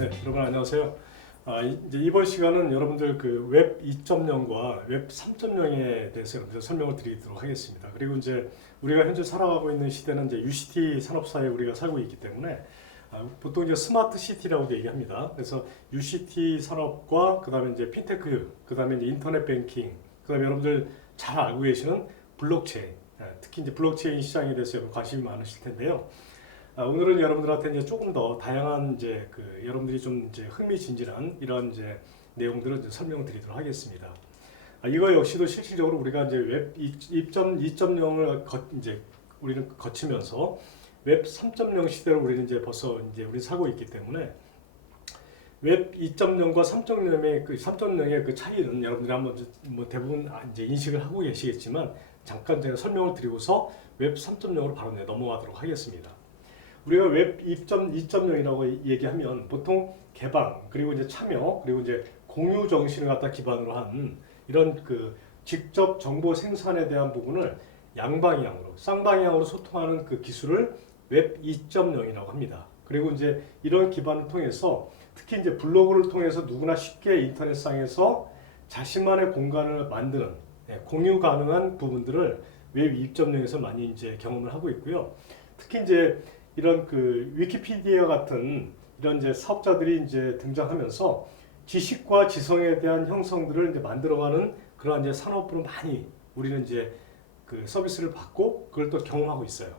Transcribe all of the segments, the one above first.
네, 여러분 안녕하세요. 이제 이번 시간은 여러분들 그 웹 2.0과 웹 3.0에 대해서 여러분들 설명을 드리도록 하겠습니다. 그리고 이제 우리가 현재 살아가고 있는 시대는 이제 UCT 산업사에 우리가 살고 있기 때문에 보통 이제 스마트 시티라고도 얘기합니다. 그래서 UCT 산업과 그다음에 이제 핀테크, 그다음에 이제 인터넷 뱅킹, 그다음에 여러분들 잘 알고 계시는 블록체인, 특히 이제 블록체인 시장에 대해서 여러분 관심이 많으실 텐데요. 오늘은 여러분들한테 이제 조금 더 다양한 이제 여러분들이 좀 이제 흥미진진한 이런 이제 내용들을 이제 설명을 드리도록 하겠습니다. 이거 역시도 실질적으로 우리가 이제 웹 2.0을 이제 우리는 거치면서 웹 3.0 시대로 우리는 이제 벌써 이제 우리 살고 있기 때문에 웹 2.0과 3.0의 그 차이는 여러분들이 한번 뭐 대부분 이제 인식을 하고 계시겠지만 잠깐 제가 설명을 드리고서 웹 3.0으로 바로 넘어가도록 하겠습니다. 우리가 웹 2.0이라고 얘기하면 보통 개방 그리고 이제 참여 그리고 이제 공유 정신을 갖다 기반으로 한 이런 그 직접 정보 생산에 대한 부분을 양방향으로 쌍방향으로 소통하는 그 기술을 웹 2.0이라고 합니다. 그리고 이제 이런 기반을 통해서 특히 이제 블로그를 통해서 누구나 쉽게 인터넷상에서 자신만의 공간을 만드는 공유 가능한 부분들을 웹 2.0에서 많이 이제 경험을 하고 있고요. 특히 이제 이런 그 위키피디아 같은 이런 이제 사업자들이 이제 등장하면서 지식과 지성에 대한 형성들을 이제 만들어가는 그러한 이제 산업으로 많이 우리는 이제 그 서비스를 받고 그걸 또 경험하고 있어요.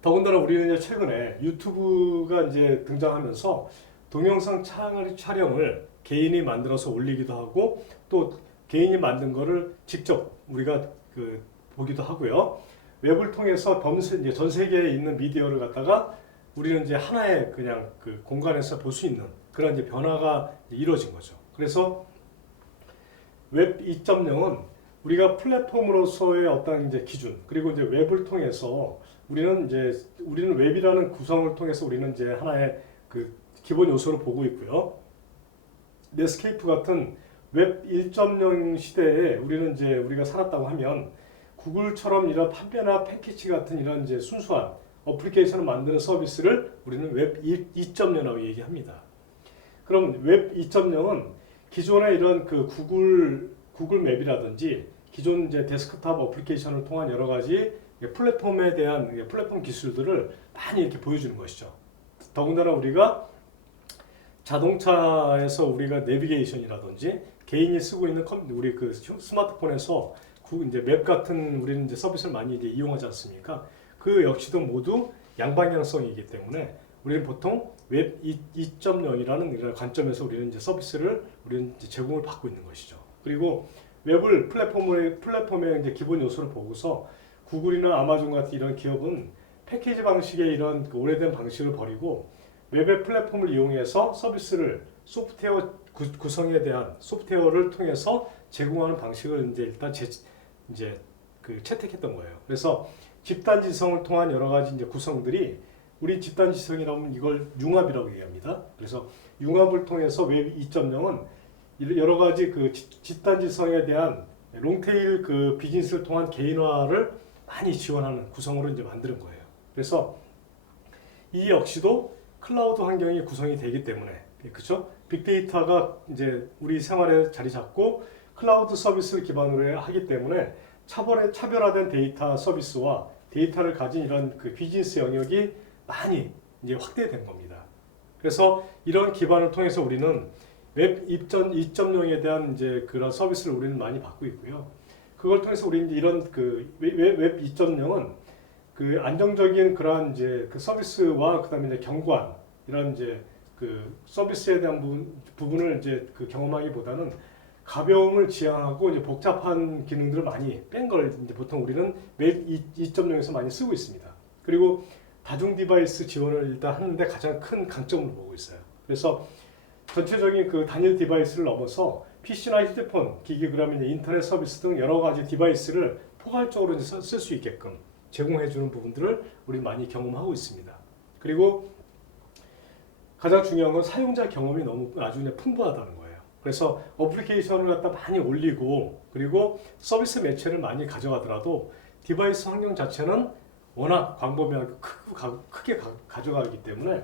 더군다나 우리는 이제 최근에 유튜브가 이제 등장하면서 동영상 촬영을 개인이 만들어서 올리기도 하고 또 개인이 만든 거를 직접 우리가 그 보기도 하고요. 웹을 통해서 이제 전 세계에 있는 미디어를 갖다가 우리는 이제 하나의 그냥 그 공간에서 볼 수 있는 그런 이제 변화가 이루어진 거죠. 그래서 웹 2.0은 우리가 플랫폼으로서의 어떤 이제 기준 그리고 이제 웹을 통해서 우리는 웹이라는 구성을 통해서 우리는 이제 하나의 그 기본 요소를 보고 있고요. 넷스케이프 같은 웹 1.0 시대에 우리는 이제 우리가 살았다고 하면 구글처럼 이런 판매나 패키지 같은 이런 이제 순수한 어플리케이션을 만드는 서비스를 우리는 웹 2.0이라고 얘기합니다. 그럼 웹 2.0은 기존의 이런 그 구글 맵이라든지 기존 이제 데스크탑 어플리케이션을 통한 여러 가지 플랫폼에 대한 플랫폼 기술들을 많이 이렇게 보여주는 것이죠. 더군다나 우리가 자동차에서 우리가 내비게이션이라든지 개인이 쓰고 있는 우리 그 스마트폰에서 이제 맵 같은 우리는 이제 서비스를 많이 이제 이용하지 않습니까? 그 역시도 모두 양방향성이기 때문에 우리는 보통 웹 2.0이라는 이런 관점에서 우리는 이제 서비스를 우리는 이제 제공을 받고 있는 것이죠. 그리고 웹을 플랫폼의 이제 기본 요소를 보고서 구글이나 아마존 같은 이런 기업은 패키지 방식의 이런 그 오래된 방식을 버리고 웹의 플랫폼을 이용해서 서비스를 소프트웨어 구성에 대한 소프트웨어를 통해서 제공하는 방식을 이제 일단 이제 그 채택했던 거예요. 그래서 집단 지성을 통한 여러 가지 이제 구성들이 우리 집단 지성이라면 이걸 융합이라고 얘기합니다. 그래서 융합을 통해서 웹 2.0은 여러 가지 그 집단 지성에 대한 롱테일 그 비즈니스를 통한 개인화를 많이 지원하는 구성으로 이제 만드는 거예요. 그래서 이 역시도 클라우드 환경이 구성이 되기 때문에 그렇죠? 빅데이터가 이제 우리 생활에 자리 잡고 클라우드 서비스를 기반으로 하기 때문에 차별화된 데이터 서비스와 데이터를 가진 이런 그 비즈니스 영역이 많이 이제 확대된 겁니다. 그래서 이런 기반을 통해서 우리는 웹 2.0에 대한 이제 그런 서비스를 우리는 많이 받고 있고요. 그걸 통해서 우리는 이런 그 웹 2.0은 그 안정적인 그러한 이제 그 서비스와 그다음에 이제 경관 이런 이제 그 서비스에 대한 부분을 이제 그 경험하기보다는 가벼움을 지향하고 이제 복잡한 기능들을 많이 뺀 걸 이제 보통 우리는 웹 2.0에서 많이 쓰고 있습니다. 그리고 다중 디바이스 지원을 일단 하는데 가장 큰 강점을 보고 있어요. 그래서 전체적인 그 단일 디바이스를 넘어서 PC나 휴대폰, 기기, 그다음에 인터넷 서비스 등 여러 가지 디바이스를 포괄적으로 쓸 수 있게끔 제공해주는 부분들을 우리 많이 경험하고 있습니다. 그리고 가장 중요한 건 사용자 경험이 너무 아주 풍부하다는 거예요. 그래서 어플리케이션을 갖다 많이 올리고 그리고 서비스 매체를 많이 가져가더라도 디바이스 환경 자체는 워낙 광범위하게 크게 가져가기 때문에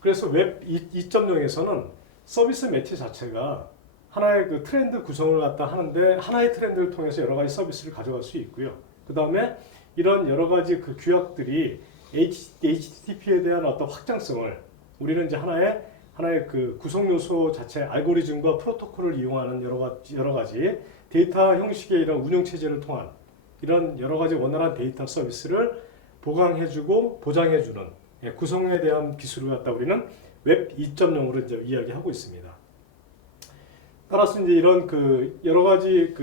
그래서 웹 2.0에서는 서비스 매체 자체가 하나의 그 트렌드 구성을 갖다 하는데 하나의 트렌드를 통해서 여러 가지 서비스를 가져갈 수 있고요. 그 다음에 이런 여러 가지 그 규약들이 HTTP에 대한 어떤 확장성을 우리는 이제 하나의 그 구성 요소 자체 알고리즘과 프로토콜을 이용하는 여러 가지 데이터 형식의 이런 운영 체제를 통한 이런 여러 가지 원활한 데이터 서비스를 보강해주고 보장해주는 구성에 대한 기술을 갖다 우리는 웹 2.0으로 이제 이야기하고 있습니다. 따라서 이제 이런 그 여러 가지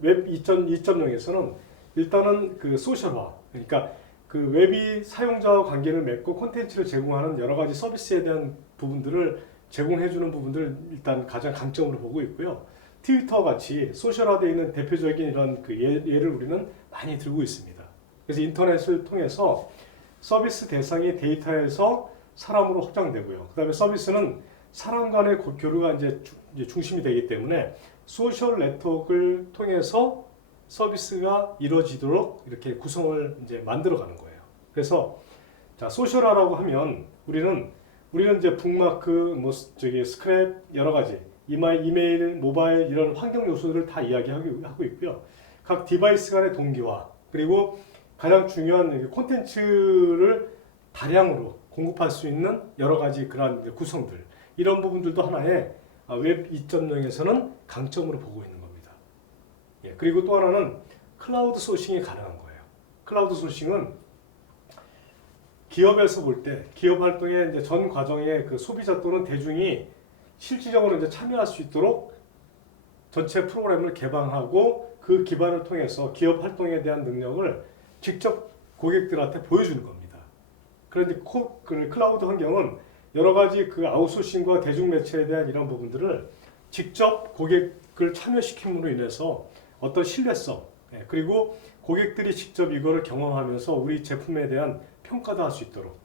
웹 2.0에서는 일단은 그 소셜화, 그러니까 그 웹이 사용자와 관계를 맺고 콘텐츠를 제공하는 여러 가지 서비스에 대한 부분들을 제공해주는 부분들을 일단 가장 강점으로 보고 있고요. 트위터 같이 소셜화되어 있는 대표적인 이런 그 예를 우리는 많이 들고 있습니다. 그래서 인터넷을 통해서 서비스 대상이 데이터에서 사람으로 확장되고요. 그 다음에 서비스는 사람 간의 교류가 이제 중심이 되기 때문에 소셜 네트워크를 통해서 서비스가 이루어지도록 이렇게 구성을 이제 만들어가는 거예요. 그래서 자 소셜화라고 하면 우리는 이제 북마크, 뭐 저기 스크랩 여러 가지 이메일, 모바일 이런 환경 요소들을 다 이야기하고 있고요. 각 디바이스 간의 동기화 그리고 가장 중요한 콘텐츠를 다량으로 공급할 수 있는 여러 가지 그러한 구성들 이런 부분들도 하나의 웹 2.0에서는 강점으로 보고 있는 겁니다. 예, 그리고 또 하나는 클라우드 소싱이 가능한 거예요. 클라우드 소싱은 기업에서 볼 때 기업 활동의 이제 전 과정에 그 소비자 또는 대중이 실질적으로 이제 참여할 수 있도록 전체 프로그램을 개방하고 그 기반을 통해서 기업 활동에 대한 능력을 직접 고객들한테 보여주는 겁니다. 그런데 클라우드 환경은 여러 가지 그 아웃소싱과 대중매체에 대한 이런 부분들을 직접 고객을 참여시킴으로 인해서 어떤 신뢰성 그리고 고객들이 직접 이거를 경험하면서 우리 제품에 대한 평가도 할 수 있도록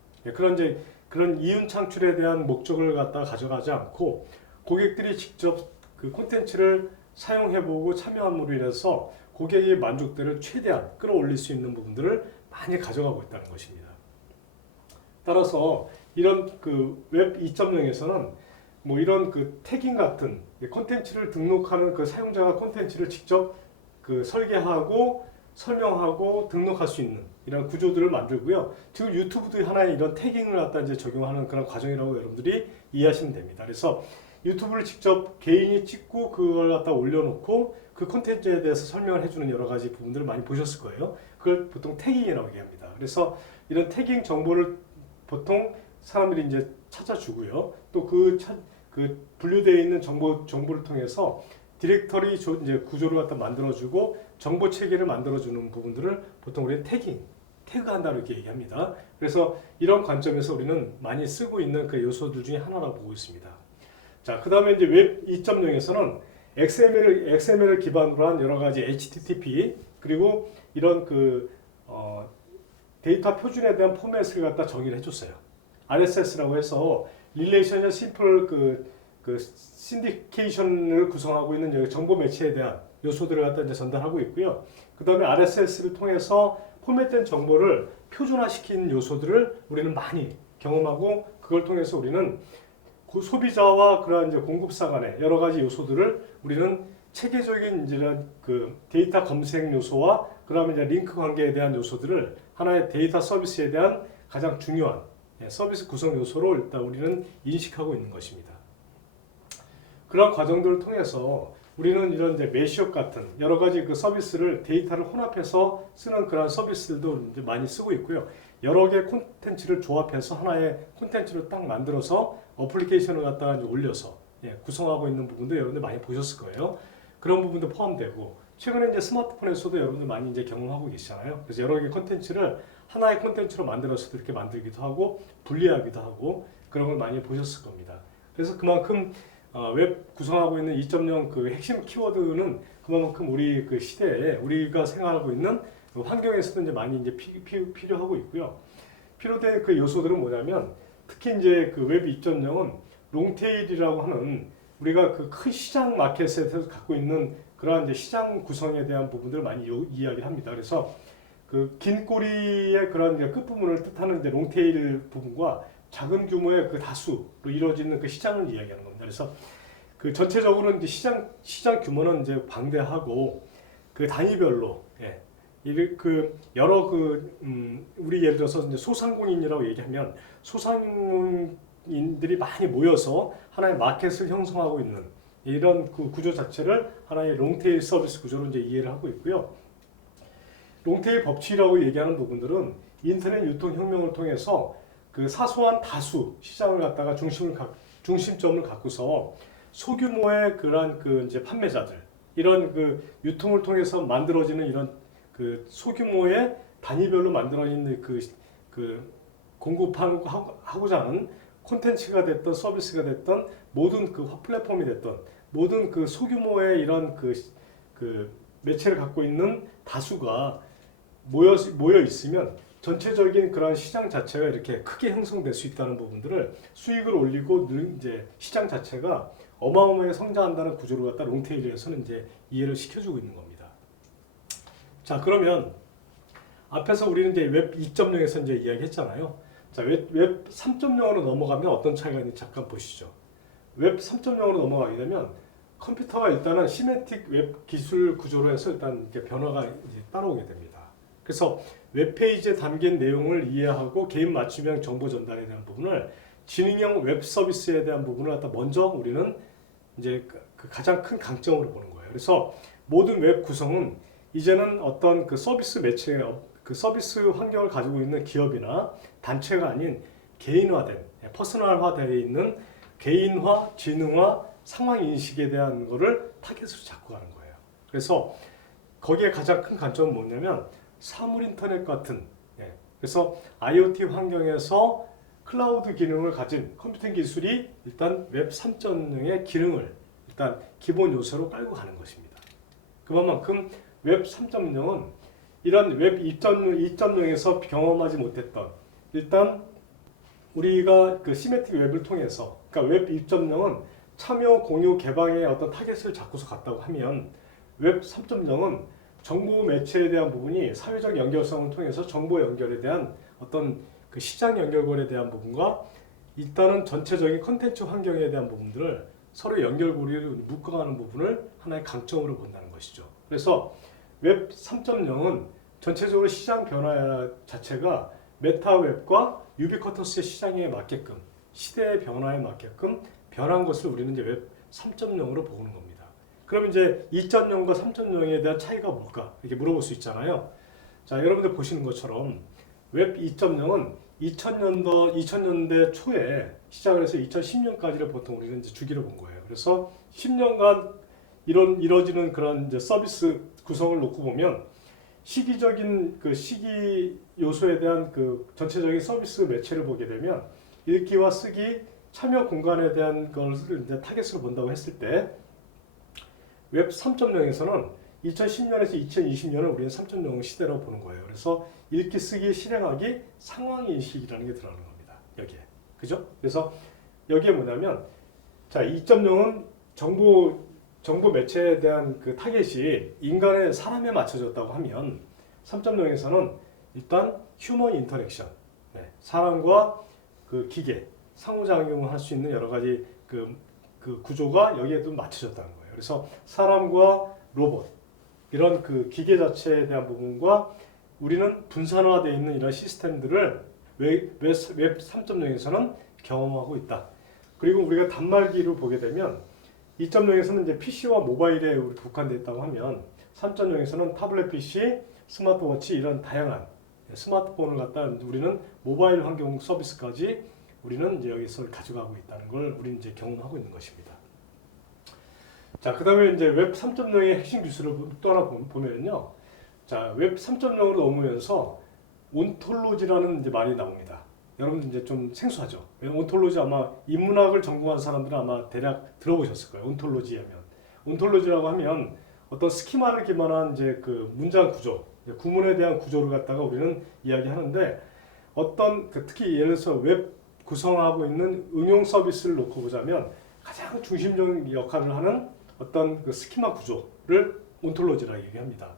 그런 이윤 창출에 대한 목적을 갖다가 가져가지 않고 고객들이 직접 그 콘텐츠를 사용해보고 참여함으로 인해서 고객의 만족도를 최대한 끌어올릴 수 있는 부분들을 많이 가져가고 있다는 것입니다. 따라서 이런 그 웹 2.0에서는 뭐 이런 그 태깅 같은 콘텐츠를 등록하는 그 사용자가 콘텐츠를 직접 그 설계하고 설명하고 등록할 수 있는 이런 구조들을 만들고요. 지금 유튜브도 하나의 이런 태깅을 갖다 이제 적용하는 그런 과정이라고 여러분들이 이해하시면 됩니다. 그래서 유튜브를 직접 개인이 찍고 그걸 갖다 올려놓고 그 콘텐츠에 대해서 설명을 해주는 여러 가지 부분들을 많이 보셨을 거예요. 그걸 보통 태깅이라고 얘기합니다. 그래서 이런 태깅 정보를 보통 사람들이 이제 찾아주고요. 또 그 분류되어 있는 정보를 통해서 디렉터리 이제 구조를 갖다 만들어주고 정보 체계를 만들어주는 부분들을 보통 우리는 태그한다 이렇게 얘기합니다. 그래서 이런 관점에서 우리는 많이 쓰고 있는 그 요소들 중에 하나라고 보고 있습니다. 자, 그 다음에 이제 웹 2.0에서는 XML을 기반으로 한 여러 가지 HTTP 그리고 이런 데이터 표준에 대한 포맷을 갖다 정의를 해줬어요. RSS라고 해서 릴레이션의 심플 신디케이션을 구성하고 있는 정보 매체에 대한 요소들을 갖다 이제 전달하고 있고요. 그 다음에 RSS를 통해서 포맷된 정보를 표준화시킨 요소들을 우리는 많이 경험하고 그걸 통해서 우리는 소비자와 그러한 이제 공급사 간의 여러 가지 요소들을 우리는 체계적인 이제 그 데이터 검색 요소와 그다음에 이제 링크 관계에 대한 요소들을 하나의 데이터 서비스에 대한 가장 중요한 서비스 구성 요소로 일단 우리는 인식하고 있는 것입니다. 그런 과정들을 통해서 우리는 이런 이제 매시업 같은 여러 가지 그 서비스를 데이터를 혼합해서 쓰는 그런 서비스들도 이제 많이 쓰고 있고요. 여러 개의 콘텐츠를 조합해서 하나의 콘텐츠를 딱 만들어서 어플리케이션을 갖다가 이제 올려서 구성하고 있는 부분도 여러분들 많이 보셨을 거예요. 그런 부분도 포함되고 최근에 이제 스마트폰에서도 여러분들 많이 이제 경험하고 계시잖아요. 그래서 여러 개의 콘텐츠를 하나의 콘텐츠로 만들어서 이렇게 만들기도 하고 분리하기도 하고 그런 걸 많이 보셨을 겁니다. 그래서 그만큼 웹 구성하고 있는 2.0 그 핵심 키워드는 그만큼 우리 그 시대에 우리가 생활하고 있는 환경에서도 이제 많이 이제 필요하고 있고요. 필요된 그 요소들은 뭐냐면 특히 이제 그 웹 2.0은 롱테일이라고 하는 우리가 그 큰 시장 마켓에서 갖고 있는 그러한 이제 시장 구성에 대한 부분들을 많이 이야기를 합니다. 그래서 그 긴 꼬리의 그런 끝부분을 뜻하는 이제 롱테일 부분과 작은 규모의 그 다수로 이루어지는 그 시장을 이야기하는 겁니다. 그래서 그 전체적으로 이제 시장 규모는 이제 방대하고 그 단위별로 그 여러 우리 예를 들어서 이제 소상공인이라고 얘기하면 소상공인들이 많이 모여서 하나의 마켓을 형성하고 있는 이런 그 구조 자체를 하나의 롱테일 서비스 구조로 이제 이해를 하고 있고요. 롱테일 법칙이라고 얘기하는 부분들은 인터넷 유통 혁명을 통해서 그 사소한 다수 시장을 갖다가 중심점을 갖고서 소규모의 그러한 그 이제 판매자들 이런 그 유통을 통해서 만들어지는 이런 그 소규모의 단위별로 만들어지는 그 공급하고자 하는 콘텐츠가 됐던 서비스가 됐던 모든 그 플랫폼이 됐던 모든 그 소규모의 이런 그 매체를 갖고 있는 다수가 모여 있으면 전체적인 그런 시장 자체가 이렇게 크게 형성될 수 있다는 부분들을 수익을 올리고 이제 시장 자체가 어마어마하게 성장한다는 구조를 갖다 롱테일에서는 이제 이해를 시켜주고 있는 겁니다. 자, 그러면 앞에서 우리는 이제 웹 2.0에서 이제 이야기했잖아요. 자, 웹 3.0으로 넘어가면 어떤 차이가 있는지 잠깐 보시죠. 웹 3.0으로 넘어가게 되면 컴퓨터가 일단은 시멘틱 웹 기술 구조로 해서 일단 이제 변화가 이제 따라오게 됩니다. 그래서 웹페이지에 담긴 내용을 이해하고 개인 맞춤형 정보 전달에 대한 부분을 지능형 웹 서비스에 대한 부분을 갖다 먼저 우리는 이제 그 가장 큰 강점으로 보는 거예요. 그래서 모든 웹 구성은 이제는 어떤 그 서비스 매체, 그 서비스 환경을 가지고 있는 기업이나 단체가 아닌 개인화된, 퍼스널화되어 있는 개인화, 지능화, 상황 인식에 대한 거를 타겟으로 잡고 가는 거예요. 그래서 거기에 가장 큰 강점은 뭐냐면 사물 인터넷 같은, 그래서 IoT 환경에서 클라우드 기능을 가진 컴퓨팅 기술이 일단 웹 3.0의 기능을 일단 기본 요소로 깔고 가는 것입니다. 그만큼 웹 3.0은 이런 웹 2.0에서 경험하지 못했던 일단 우리가 그 시메틱 웹을 통해서 그러니까 웹 2.0은 참여, 공유, 개방의 어떤 타겟을 잡고서 갔다고 하면 웹 3.0은 정보 매체에 대한 부분이 사회적 연결성을 통해서 정보 연결에 대한 어떤 그 시장 연결고리에 대한 부분과 일단은 전체적인 컨텐츠 환경에 대한 부분들을 서로 연결고리를 묶어가는 부분을 하나의 강점으로 본다는 것이죠. 그래서 웹 3.0은 전체적으로 시장 변화 자체가 메타웹과 유비쿼터스의 시장에 맞게끔 시대의 변화에 맞게끔 변한 것을 우리는 이제 웹 3.0으로 보는 겁니다. 그럼 이제 2.0과 3.0에 대한 차이가 뭘까? 이렇게 물어볼 수 있잖아요. 자, 여러분들 보시는 것처럼 웹 2.0은 2000년대 초에 시작을 해서 2010년까지를 보통 우리는 이제 주기로 본 거예요. 그래서 10년간 이루어지는 그런 이제 서비스 구성을 놓고 보면 시기적인 그 시기 요소에 대한 그 전체적인 서비스 매체를 보게 되면 읽기와 쓰기, 참여 공간에 대한 것을 이제 타겟으로 본다고 했을 때 웹 3.0에서는 2010년에서 2020년을 우리는 3.0 시대로 보는 거예요. 그래서 읽기, 쓰기, 실행하기, 상황 인식이라는 게 들어가는 겁니다. 여기에. 그죠? 그래서 여기에 뭐냐면 자, 2.0은 정보 매체에 대한 그 타겟이 인간의 사람에 맞춰졌다고 하면 3.0에서는 일단 휴먼 인터랙션, 사람과 그 기계, 상호작용을 할 수 있는 여러 가지 그 구조가 여기에도 맞춰졌다는 거예요. 그래서 사람과 로봇, 이런 그 기계 자체에 대한 부분과 우리는 분산화되어 있는 이런 시스템들을 웹 3.0에서는 경험하고 있다. 그리고 우리가 단말기를 보게 되면 2.0에서는 이제 PC와 모바일에 국한되어 있다고 하면 3.0에서는 타블렛 PC, 스마트워치 이런 다양한 스마트폰을 갖다 우리는 모바일 환경 서비스까지 우리는 이제 여기서 가져가고 있다는 걸 우리는 이제 경험하고 있는 것입니다. 자, 그다음에 이제 웹 3.0의 핵심 기술을 또 하나 보면요. 자, 웹 3.0으로 넘으면서 온톨로지라는 이제 말이 나옵니다. 여러분 이제 좀 생소하죠. 온톨로지 아마 인문학을 전공한 사람들은 아마 대략 들어보셨을 거예요. 온톨로지 하면. 온톨로지라고 하면 어떤 스키마를 기반한 이제 그 문장 구조, 구문에 대한 구조를 갖다가 우리는 이야기하는데 어떤 특히 예를 들어서 웹 구성하고 있는 응용 서비스를 놓고 보자면 가장 중심적인 역할을 하는 어떤 그 스키마 구조를 온톨로지라고 얘기합니다.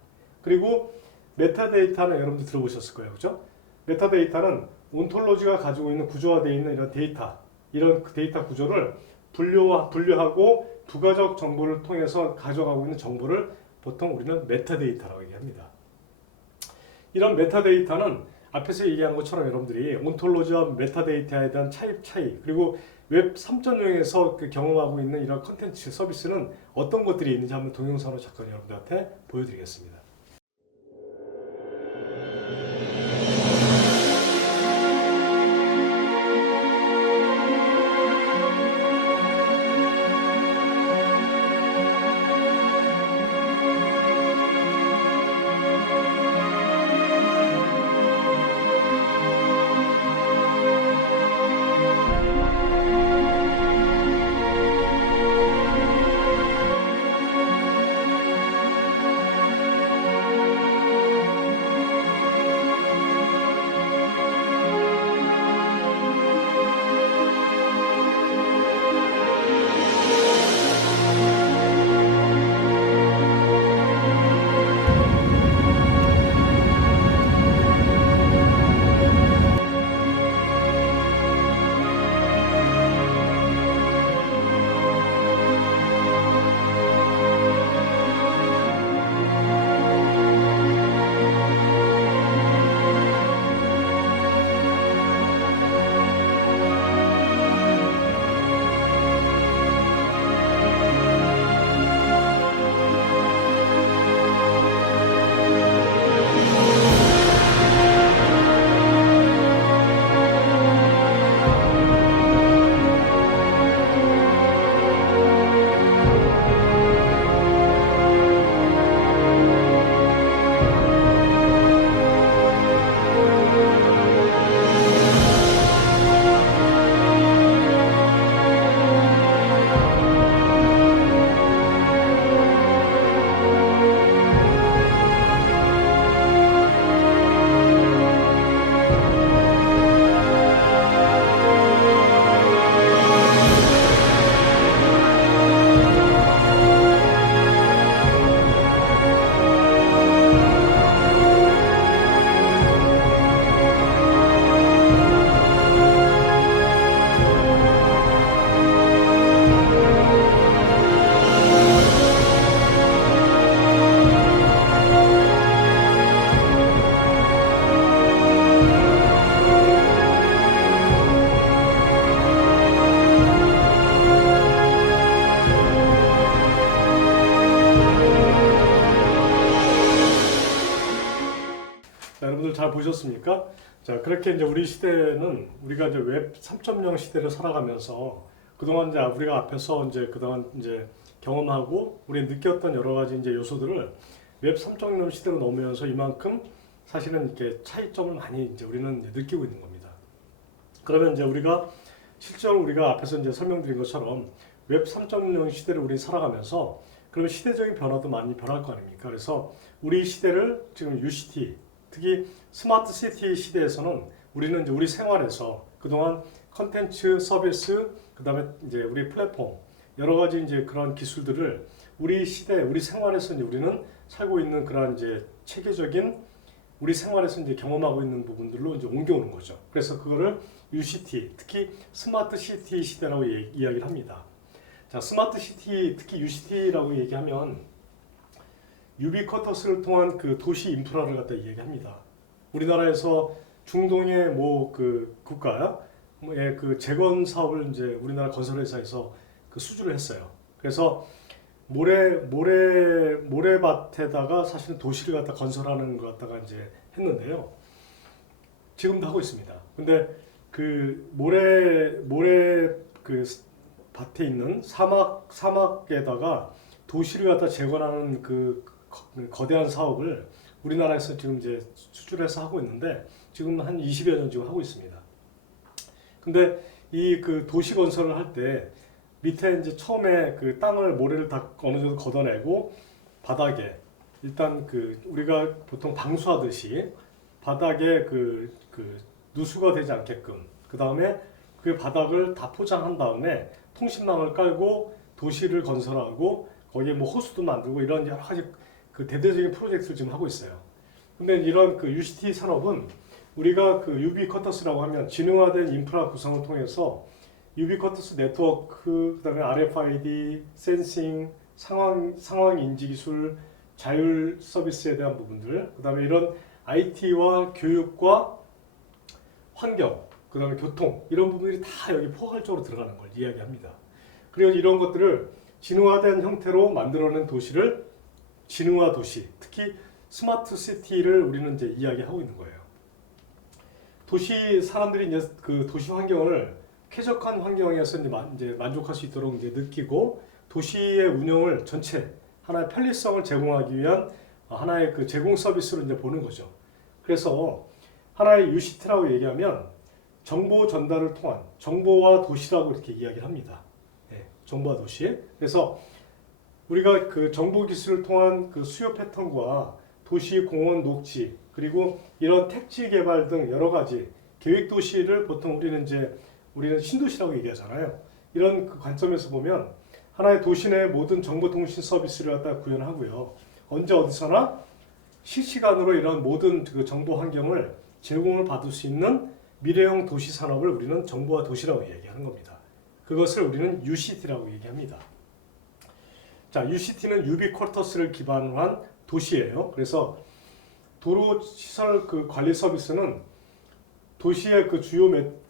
그리고 메타데이터는 여러분들 들어보셨을 거예요. 그죠? 메타데이터는 온톨로지가 가지고 있는 구조화되어 있는 이런 데이터, 이런 데이터 구조를 분류하고 부가적 정보를 통해서 가져가고 있는 정보를 보통 우리는 메타데이터라고 얘기합니다. 이런 메타데이터는 앞에서 얘기한 것처럼 여러분들이 온톨로지와 메타데이터에 대한 차이 그리고 웹 3.0에서 그 경험하고 있는 이런 컨텐츠 서비스는 어떤 것들이 있는지 한번 동영상으로 잠깐 여러분들한테 보여드리겠습니다. 자, 여러분들 잘 보셨습니까? 자, 그렇게 이제 우리 시대는 우리가 이제 웹 3.0 시대를 살아가면서 그동안 이제 우리가 앞에서 이제 그동안 이제 경험하고 우리 느꼈던 여러 가지 이제 요소들을 웹 3.0 시대로 넘으면서 이만큼 사실은 이렇게 차이점을 많이 이제 우리는 이제 느끼고 있는 겁니다. 그러면 이제 우리가 실제로 우리가 앞에서 이제 설명드린 것처럼 웹 3.0 시대를 우리 살아가면서 그러면 시대적인 변화도 많이 변할 거 아닙니까? 그래서 우리 시대를 지금 UCT 특히 스마트 시티 시대에서는 우리는 이제 우리 생활에서 그동안 컨텐츠 서비스 그다음에 이제 우리 플랫폼 여러 가지 이제 그런 기술들을 우리 시대 우리 생활에서 이제 우리는 살고 있는 그런 이제 체계적인 우리 생활에서 이제 경험하고 있는 부분들로 이제 옮겨오는 거죠. 그래서 그거를 UCT 특히 스마트 시티 시대라고 이야기를 합니다. 자, 스마트 시티 특히 UCT라고 얘기하면 유비쿼터스를 통한 그 도시 인프라를 갖다 얘기합니다. 우리나라에서 중동의 뭐 그 국가의 그 재건 사업을 이제 우리나라 건설회사에서 그 수주를 했어요. 그래서 모래밭에다가 사실은 도시를 갖다 건설하는 것 갖다가 이제 했는데요. 지금도 하고 있습니다. 근데 그 모래 그 밭에 있는 사막에다가 도시를 갖다 재건하는 그 거대한 사업을 우리나라에서 지금 이제 수주를 해서 하고 있는데 지금 한 20여 년 지금 하고 있습니다. 근데 이 그 도시 건설을 할 때 밑에 이제 처음에 그 땅을 모래를 다 어느 정도 걷어내고 바닥에 일단 그 우리가 보통 방수하듯이 바닥에 그 누수가 되지 않게끔 그 다음에 그 바닥을 다 포장한 다음에 통신망을 깔고 도시를 건설하고 거기에 뭐 호수도 만들고 이런 여러 가지 그 대대적인 프로젝트를 지금 하고 있어요. 근데 이런 그 UCT 산업은 우리가 그 유비쿼터스라고 하면 지능화된 인프라 구성을 통해서 유비쿼터스 네트워크, 그다음에 RFID, 센싱, 상황 인지 기술, 자율 서비스에 대한 부분들, 그다음에 이런 IT와 교육과 환경, 그다음에 교통 이런 부분들이 다 여기 포괄적으로 들어가는 걸 이야기합니다. 그리고 이런 것들을 지능화된 형태로 만들어낸 도시를 지능화 도시, 특히 스마트 시티를 우리는 이제 이야기하고 있는 거예요. 도시 사람들이 이제 그 도시 환경을 쾌적한 환경에서 이제 만족할 수 있도록 이제 느끼고 도시의 운영을 전체 하나의 편리성을 제공하기 위한 하나의 그 제공 서비스로 이제 보는 거죠. 그래서 하나의 UCT라고 얘기하면 정보 전달을 통한 정보와 도시라고 이렇게 이야기를 합니다. 네, 정보와 도시. 그래서 우리가 그 정보 기술을 통한 그 수요 패턴과 도시, 공원, 녹지, 그리고 이런 택지 개발 등 여러 가지 계획 도시를 보통 우리는 신도시라고 얘기하잖아요. 이런 그 관점에서 보면 하나의 도시 내 모든 정보통신 서비스를 갖다 구현하고요. 언제 어디서나 실시간으로 이런 모든 그 정보 환경을 제공을 받을 수 있는 미래형 도시 산업을 우리는 정보화 도시라고 얘기하는 겁니다. 그것을 우리는 UCT라고 얘기합니다. 자, UCT는 유비쿼터스를 기반으로 한 도시예요. 그래서 도로 시설 그 관리 서비스는 도시의 그 주요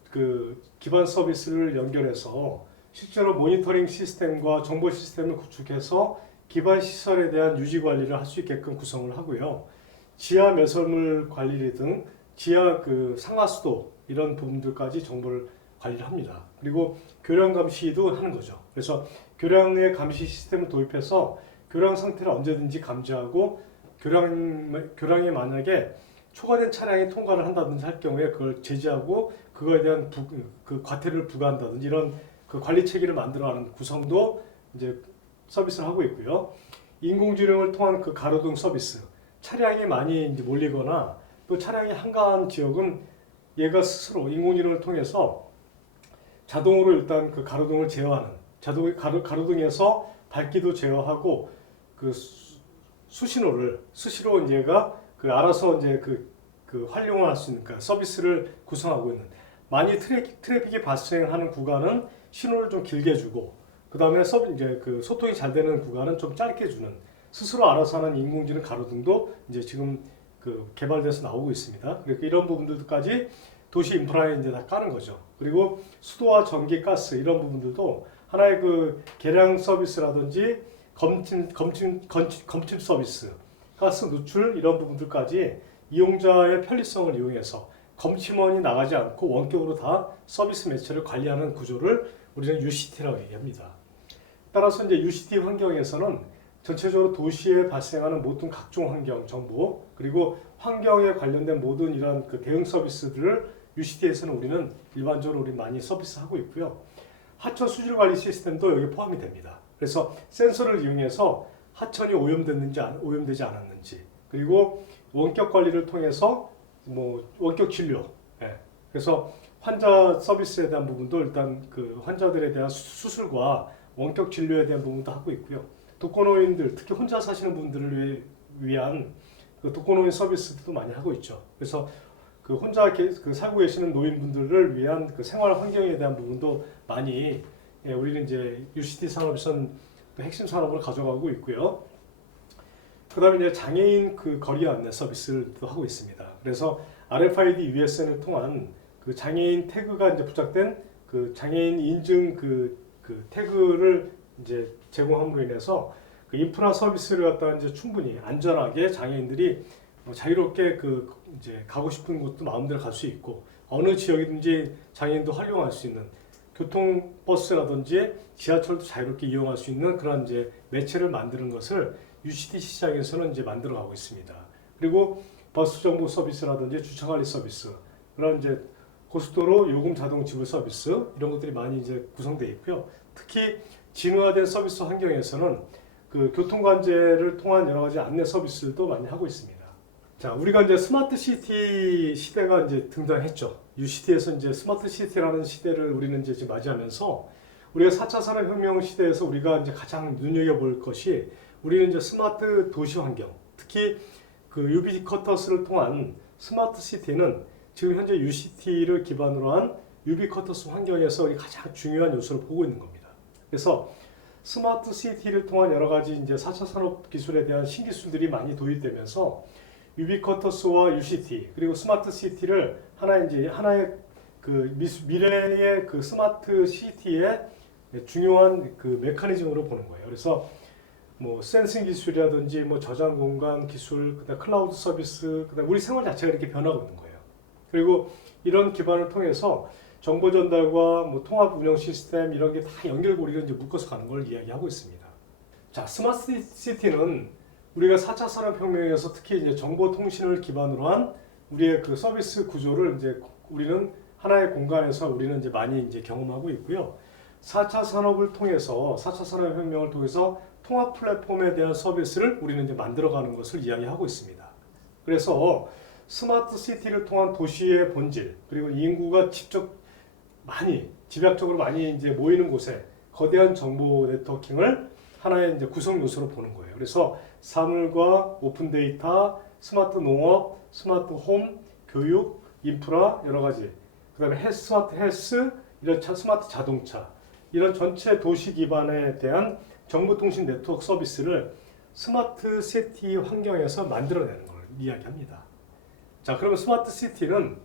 그 기반 서비스를 연결해서 실제로 모니터링 시스템과 정보 시스템을 구축해서 기반 시설에 대한 유지 관리를 할 수 있게끔 구성을 하고요. 지하 매설물 관리 등 지하 그 상하수도 이런 부분들까지 정보를 관리를 합니다. 그리고 교량 감시도 하는 거죠. 그래서 교량의 감시 시스템을 도입해서 교량 상태를 언제든지 감지하고 교량에 만약에 초과된 차량이 통과를 한다든지 할 경우에 그걸 제지하고 그거에 대한 그 과태료를 부과한다든지 이런 그 관리 체계를 만들어가는 구성도 이제 서비스를 하고 있고요. 인공지능을 통한 그 가로등 서비스, 차량이 많이 이제 몰리거나 또 차량이 한가한 지역은 얘가 스스로 인공지능을 통해서 자동으로 일단 그 가로등을 제어하는 가로등에서 밝기도 제어하고 그 수시로 이제 얘가 그 알아서 이제 그 활용을 할 수 있는 그러니까 서비스를 구성하고 있는 많이 트래픽이 발생하는 구간은 신호를 좀 길게 주고 그 다음에 이제 그 소통이 잘 되는 구간은 좀 짧게 주는 스스로 알아서 하는 인공지능 가로등도 이제 지금 그 개발돼서 나오고 있습니다. 그러니까 이런 부분들까지 도시 인프라에 이제 다 까는 거죠. 그리고 수도와 전기, 가스 이런 부분들도 하나의 그 계량 서비스라든지 검침 서비스, 가스 누출 이런 부분들까지 이용자의 편리성을 이용해서 검침원이 나가지 않고 원격으로 다 서비스 매체를 관리하는 구조를 우리는 UCT라고 얘기합니다. 따라서 이제 UCT 환경에서는 전체적으로 도시에 발생하는 모든 각종 환경 정보 그리고 환경에 관련된 모든 이런 그 대응 서비스들을 UCT에서는 우리는 일반적으로 우리 많이 서비스하고 있고요. 하천 수질 관리 시스템도 여기 포함이 됩니다. 그래서 센서를 이용해서 하천이 오염되지 않았는지 그리고 원격 관리를 통해서 뭐 원격 진료, 그래서 환자 서비스에 대한 부분도 일단 그 환자들에 대한 수술과 원격 진료에 대한 부분도 하고 있고요. 독거노인들 특히 혼자 사시는 분들을 위한 그 독거노인 서비스도 많이 하고 있죠. 그래서 그 혼자 그 살고 계시는 노인분들을 위한 그 생활 환경에 대한 부분도 많이 우리는 이제 UCT 산업에선 핵심 산업을 가져가고 있고요. 그다음에 이제 장애인 그 거리 안내 서비스를 또 하고 있습니다. 그래서 RFID USN을 통한 그 장애인 태그가 이제 부착된 그 장애인 인증 그 태그를 이제 제공함으로 인해서 그 인프라 서비스를 갖다가 이제 충분히 안전하게 장애인들이 자유롭게 그 이제 가고 싶은 곳도 마음대로 갈 수 있고 어느 지역이든지 장애인도 활용할 수 있는 교통버스라든지 지하철도 자유롭게 이용할 수 있는 그런 이제 매체를 만드는 것을 UCT 시장에서는 이제 만들어 가고 있습니다. 그리고 버스 정보 서비스라든지 주차 관리 서비스, 그런 이제 고속도로 요금 자동 지불 서비스 이런 것들이 많이 이제 구성되어 있고요. 특히 진화된 서비스 환경에서는 그 교통관제를 통한 여러 가지 안내 서비스도 많이 하고 있습니다. 자, 우리가 이제 스마트 시티 시대가 이제 등장했죠. UCT에서 이제 스마트 시티라는 시대를 우리는 이제 지금 맞이하면서 우리가 4차 산업혁명 시대에서 우리가 이제 가장 눈여겨볼 것이 우리는 이제 스마트 도시 환경, 특히 그 유비쿼터스를 통한 스마트 시티는 지금 현재 UCT를 기반으로 한 유비쿼터스 환경에서 우리 가장 중요한 요소를 보고 있는 겁니다. 그래서 스마트 시티를 통한 여러 가지 이제 4차 산업 기술에 대한 신기술들이 많이 도입되면서 유비쿼터스와 UCT 그리고 스마트 시티를 하나의 그 미래의 그 스마트 시티의 중요한 그 메커니즘으로 보는 거예요. 그래서 뭐 센싱 기술이라든지 뭐 저장 공간 기술, 그다음 클라우드 서비스, 그다음 우리 생활 자체가 이렇게 변하고 있는 거예요. 그리고 이런 기반을 통해서 정보 전달과 뭐 통합 운영 시스템 이런 게 다 연결고리로 이제 묶어서 가는 걸 이야기하고 있습니다. 자, 스마트 시티는 우리가 4차 산업혁명에서 특히 이제 정보통신을 기반으로 한 우리의 그 서비스 구조를 이제 우리는 하나의 공간에서 우리는 이제 많이 이제 경험하고 있고요. 4차 산업을 통해서 4차 산업혁명을 통해서 통합 플랫폼에 대한 서비스를 우리는 이제 만들어가는 것을 이야기하고 있습니다. 그래서 스마트 시티를 통한 도시의 본질 그리고 인구가 집약적으로 많이 이제 모이는 곳에 거대한 정보 네트워킹을 하나의 이제 구성 요소로 보는 거예요. 그래서 사물과 오픈 데이터, 스마트 농업, 스마트 홈, 교육, 인프라 여러 가지, 그다음에 스마트 헬스, 이런 스마트 자동차, 이런 전체 도시 기반에 대한 정보통신 네트워크 서비스를 스마트 시티 환경에서 만들어내는 걸 이야기합니다. 자, 그러면 스마트 시티는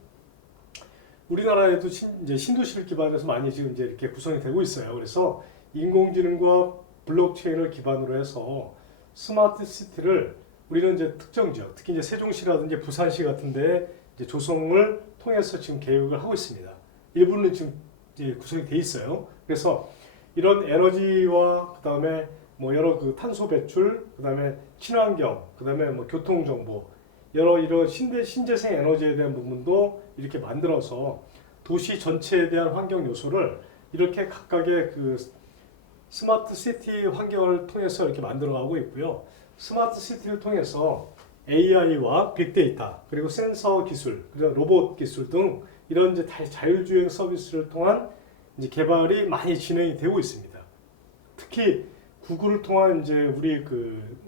우리나라에도 이제 신도시를 기반으로 해서 많이 지금 이제 이렇게 구성이 되고 있어요. 그래서 인공지능과 블록체인을 기반으로 해서 스마트 시티를 우리는 이제 특정 지역, 특히 이제 세종시라든지 부산시 같은데 이제 조성을 통해서 지금 계획을 하고 있습니다. 일부는 지금 이제 구성이 돼 있어요. 그래서 이런 에너지와 그다음에 뭐 여러 그 탄소 배출, 그다음에 친환경, 그다음에 뭐 교통 정보, 이런 신재생 에너지에 대한 부분도 이렇게 만들어서 도시 전체에 대한 환경 요소를 이렇게 각각의 그 스마트 시티 환경을 통해서 이렇게 만들어가고 있고요. 스마트 시티를 통해서 AI와 빅데이터, 그리고 센서 기술, 그리고 로봇 기술 등 이런 이제 자율주행 서비스를 통한 이제 개발이 많이 진행이 되고 있습니다. 특히 구글을 통한 이제 우리 그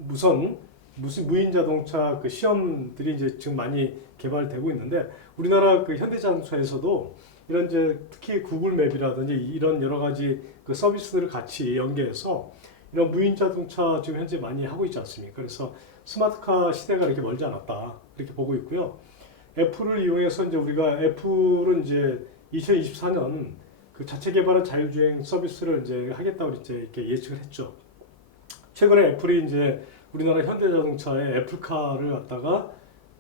무인 자동차 그 시험들이 이제 지금 많이 개발되고 있는데, 우리나라 그 현대자동차에서도 이런 이제 특히 구글 맵이라든지 이런 여러 가지 그 서비스들을 같이 연계해서 이런 무인 자동차 지금 현재 많이 하고 있지 않습니까? 그래서 스마트카 시대가 이렇게 멀지 않았다 이렇게 보고 있고요. 애플을 이용해서 이제 우리가 애플은 이제 2024년 그 자체 개발한 자율주행 서비스를 이제 하겠다고 이제 이렇게 예측을 했죠. 최근에 애플이 이제 우리나라 현대자동차에 애플카를 갖다가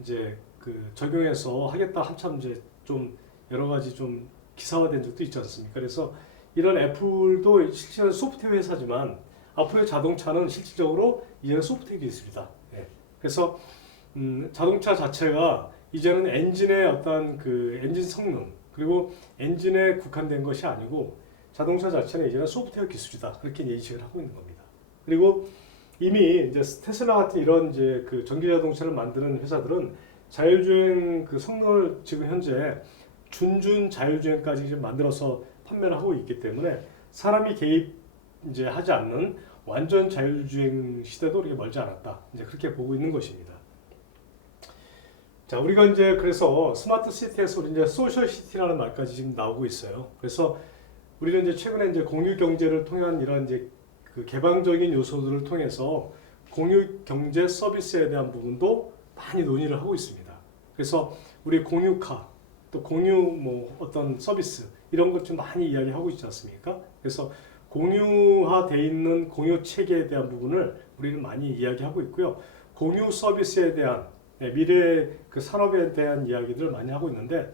이제 그 적용해서 하겠다 한참 이제 좀 여러 가지 좀 기사화된 적도 있지 않습니까? 그래서 이런 애플도 실제로 소프트웨어 회사지만 앞으로의 자동차는 실질적으로 이제는 소프트웨어 기술이다. 네. 그래서 자동차 자체가 이제는 엔진의 어떤 그 엔진 성능 그리고 엔진에 국한된 것이 아니고 자동차 자체는 이제는 소프트웨어 기술이다. 그렇게 인식을 하고 있는 겁니다. 그리고 이미 이제 테슬라 같은 이런 이제 그 전기 자동차를 만드는 회사들은 자율주행 그 성능을 지금 현재 준준 자율주행까지 지금 만들어서 판매를 하고 있기 때문에 사람이 개입 이제 하지 않는 완전 자율주행 시대도 그렇게 멀지 않았다. 이제 그렇게 보고 있는 것입니다. 자, 우리가 이제 그래서 스마트 시티에서 우리 이제 소셜 시티라는 말까지 지금 나오고 있어요. 그래서 우리는 이제 최근에 이제 공유 경제를 통한 이런 이제 그 개방적인 요소들을 통해서 공유 경제 서비스에 대한 부분도 많이 논의를 하고 있습니다. 그래서 우리 공유카 또 공유 뭐 어떤 서비스 이런 것 좀 많이 이야기하고 있지 않습니까? 그래서 공유화되어 있는 공유 체계에 대한 부분을 우리는 많이 이야기하고 있고요. 공유 서비스에 대한 미래 그 산업에 대한 이야기들을 많이 하고 있는데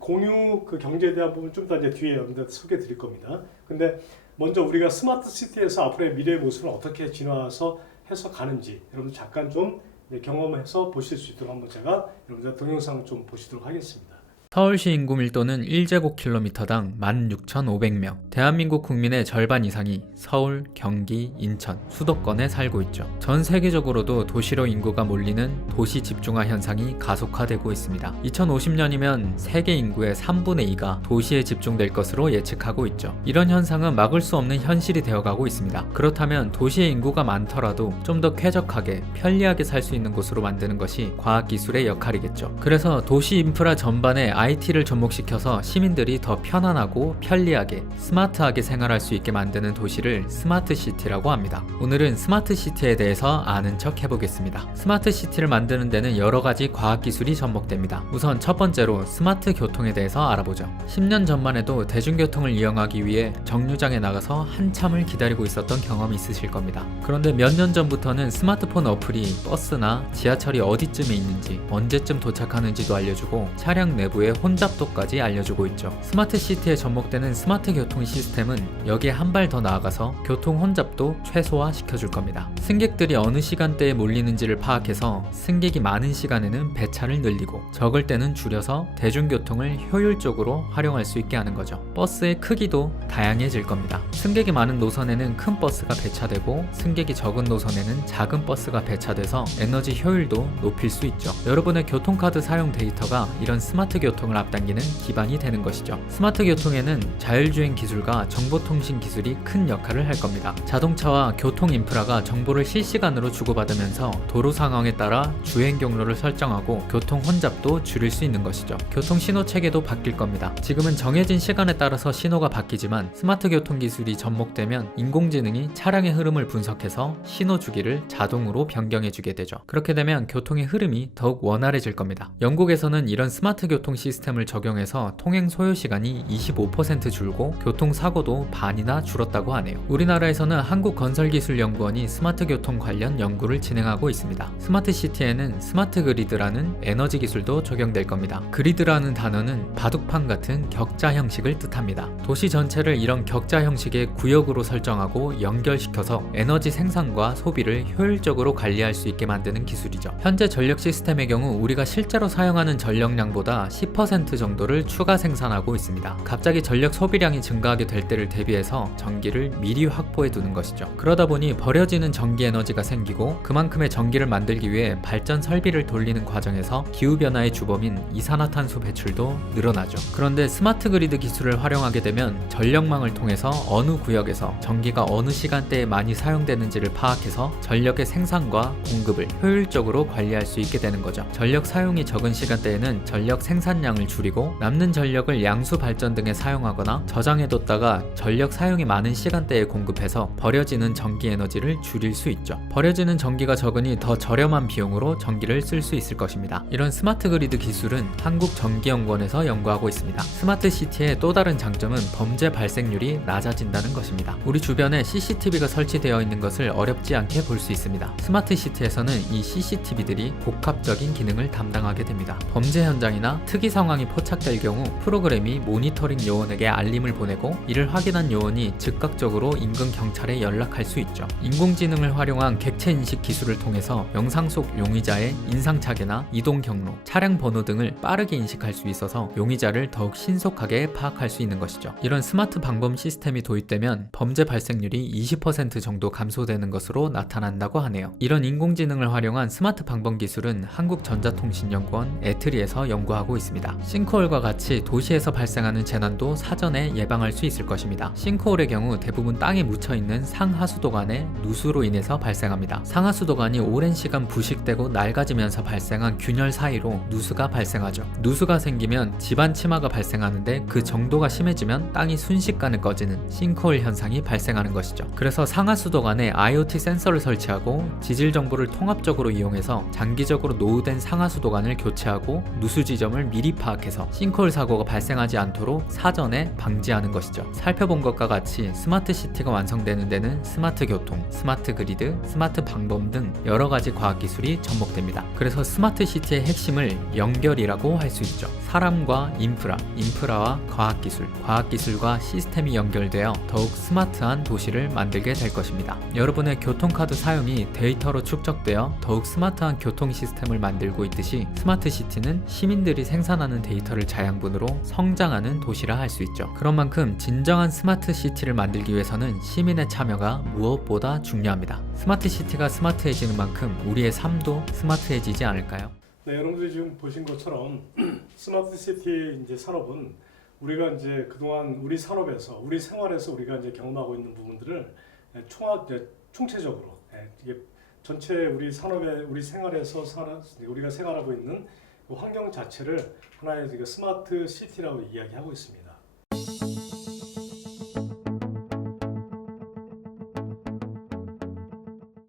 공유 그 경제에 대한 부분 좀 더 이제 뒤에 여러분들 소개해 드릴 겁니다. 근데 먼저 우리가 스마트 시티에서 앞으로의 미래의 모습을 어떻게 진화해서 해서 가는지 여러분 잠깐 좀 경험해서 보실 수 있도록 한번 제가 여러분들 동영상 좀 보시도록 하겠습니다. 서울시 인구 밀도는 1제곱킬로미터당 16,500명. 대한민국 국민의 절반 이상이 서울, 경기, 인천, 수도권에 살고 있죠. 전 세계적으로도 도시로 인구가 몰리는 도시 집중화 현상이 가속화되고 있습니다. 2050년이면 세계 인구의 3분의 2가 도시에 집중될 것으로 예측하고 있죠. 이런 현상은 막을 수 없는 현실이 되어가고 있습니다. 그렇다면 도시의 인구가 많더라도 좀 더 쾌적하게, 편리하게 살 수 있는 곳으로 만드는 것이 과학기술의 역할이겠죠. 그래서 도시 인프라 전반에 IT를 접목시켜서 시민들이 더 편안하고 편리하게 스마트하게 생활할 수 있게 만드는 도시를 스마트시티라고 합니다. 오늘은 스마트시티에 대해서 아는 척 해보겠습니다. 스마트시티를 만드는 데는 여러 가지 과학기술이 접목됩니다. 우선 첫 번째로 스마트 교통에 대해서 알아보죠. 10년 전만 해도 대중교통을 이용하기 위해 정류장에 나가서 한참을 기다리고 있었던 경험이 있으실 겁니다. 그런데 몇 년 전부터는 스마트폰 어플이 버스나 지하철이 어디쯤에 있는지, 언제쯤 도착하는지도 알려주고 차량 내부의 혼잡도까지 알려주고 있죠. 스마트시티에 접목되는 스마트 교통 시스템은 여기에 한 발 더 나아가서 교통 혼잡도 최소화 시켜줄 겁니다. 승객들이 어느 시간대에 몰리는지를 파악해서 승객이 많은 시간에는 배차를 늘리고 적을 때는 줄여서 대중교통을 효율적으로 활용할 수 있게 하는 거죠. 버스의 크기도 다양해질 겁니다. 승객이 많은 노선에는 큰 버스가 배차되고 승객이 적은 노선에는 작은 버스가 배차돼서 에너지 효율도 높일 수 있죠. 여러분의 교통카드 사용 데이터가 이런 스마트 교통을 앞당기는 기반이 되는 것이죠. 스마트 교통에는 자율주행 기술과 정보통신 기술이 큰 역할을 할 겁니다. 자동차와 교통 인프라가 정보를 실시간으로 주고받으면서 도로 상황에 따라 주행 경로를 설정하고 교통 혼잡도 줄일 수 있는 것이죠. 교통 신호 체계도 바뀔 겁니다. 지금은 정해진 시간에 따라서 신호가 바뀌지만 스마트 교통 기술이 접목되면 인공지능이 차량의 흐름을 분석해서 신호 주기를 자동으로 변경해주게 되죠. 그렇게 되면 교통의 흐름이 더욱 원활해질 겁니다. 영국에서는 이런 스마트 교통 시스템을 적용해서 통행 소요 시간이 25% 줄고 교통사고도 반이나 줄었다고 하네요. 우리나라에서는 한국건설기술연구원이 스마트 교통 관련 연구를 진행하고 있습니다. 스마트 시티에는 스마트 그리드라는 에너지 기술도 적용될 겁니다. 그리드라는 단어는 바둑판 같은 격자 형식을 뜻합니다. 도시 전체를 이런 격자 형식의 구역으로 설정하고 연결시켜서 에너지 생산과 소비를 효율적으로 관리할 수 있게 만드는 기술이죠. 현재 전력 시스템의 경우 우리가 실제로 사용하는 전력량보다 10% 정도를 추가 생산하고 있습니다. 갑자기 전력 소비량이 증가하게 될 때를 대비해서 전기를 미리 확보해 두는 것이죠. 그러다 보니 버려지는 전기 에너지가 생기고 그만큼의 전기를 만들기 위해 발전 설비를 돌리는 과정에서 기후변화의 주범인 이산화탄소 배출도 늘어나죠. 그런데 스마트 그리드 기술을 활용하게 되면 전력망을 통해서 어느 구역에서 전기가 어느 시간대에 많이 사용되는지를 파악해서 전력의 생산과 공급을 효율적으로 관리할 수 있게 되는 거죠. 전력 사용이 적은 시간대에는 전력 생산량을 줄이고 남는 전력을 양수 발전 등에 사용하거나 저장해뒀다가 전력 사용이 많은 시간대에 공급해서 버려지는 전기 에너지를 줄일 수 있죠. 버려지는 전기가 적으니 더 저렴한 비용으로 전기를 쓸 수 있을 것입니다. 이런 스마트 그리드 기술은 한국전기연구원에서 연구하고 있습니다. 스마트 시티의 또 다른 장점은 범죄 발생률이 낮아진다는 것입니다. 우리 주변에 CCTV가 설치되어 있는 것을 어렵지 않게 볼 수 있습니다. 스마트 시티에서는 이 CCTV들이 복합적인 기능을 담당하게 됩니다. 범죄 현장이나 특이 상황이 포착될 경우 프로그램이 모니터링 요원에게 알림을 보내고 이를 확인한 요원이 즉각적으로 인근 경찰에 연락할 수 있죠. 인공지능을 활용한 객체 인식 기술을 통해서 영상 속 용의자의 인상착의나 이동 경로, 차량 번호 등을 빠르게 인식할 수 있어서 용의자를 더욱 신속하게 파악할 수 있는 것이죠. 이런 스마트 방범 시스템이 도입되면 범죄 발생률이 20% 정도 감소되는 것으로 나타난다고 하네요. 이런 인공지능을 활용한 스마트 방범 기술은 한국전자통신연구원 에트리에서 연구하고 있습니다. 싱크홀과 같이 도시에서 발생하는 재난도 사전에 예방할 수 있을 것입니다. 싱크홀의 경우 대부분 땅에 묻혀있는 상하수도관의 누수로 인해서 발생합니다. 상하수도관이 오랜 시간 부식되고 낡아지면서 발생한 균열 사이로 누수가 발생하죠. 누수가 생기면 집안 침하가 발생하는데 그 정도가 심해지면 땅이 순식간에 꺼지는 싱크홀 현상이 발생하는 것이죠. 그래서 상하수도관에 IoT 센서를 설치하고 지질 정보를 통합적으로 이용해서 장기적으로 노후된 상하수도관을 교체하고 누수 지점을 미리 파악해서 싱크홀 사고가 발생하지 않도록 사전에 방지하는 것이죠. 살펴본 것과 같이 스마트 시티가 완성되는 데는 스마트 교통, 스마트 그리드, 스마트 방범 등 여러 가지 과학 기술이 접목됩니다. 그래서 스마트 시티의 핵심을 연결이라고 할 수 있죠. 사람과 인프라, 인프라와 과학 기술, 과학 기술과 시스템이 연결되어 더욱 스마트한 도시를 만들게 될 것입니다. 여러분의 교통카드 사용이 데이터로 축적되어 더욱 스마트한 교통 시스템을 만들고 있듯이 스마트 시티는 시민들이 생산하는 생산하는 데이터를 자양분으로 성장하는 도시라 할 수 있죠. 그런 만큼 진정한 스마트 시티를 만들기 위해서는 시민의 참여가 무엇보다 중요합니다. 스마트 시티가 스마트해지는 만큼 우리의 삶도 스마트해지지 않을까요? 네, 여러분들이 지금 보신 것처럼 스마트 시티 이제 산업은 우리가 이제 그동안 우리 산업에서 우리 생활에서 우리가 이제 경험하고 있는 부분들을 총체적으로 이게 전체 우리 산업에 우리 생활에서 우리가 생활하고 있는 그 환경 자체를 하나의 스마트 시티라고 이야기하고 있습니다.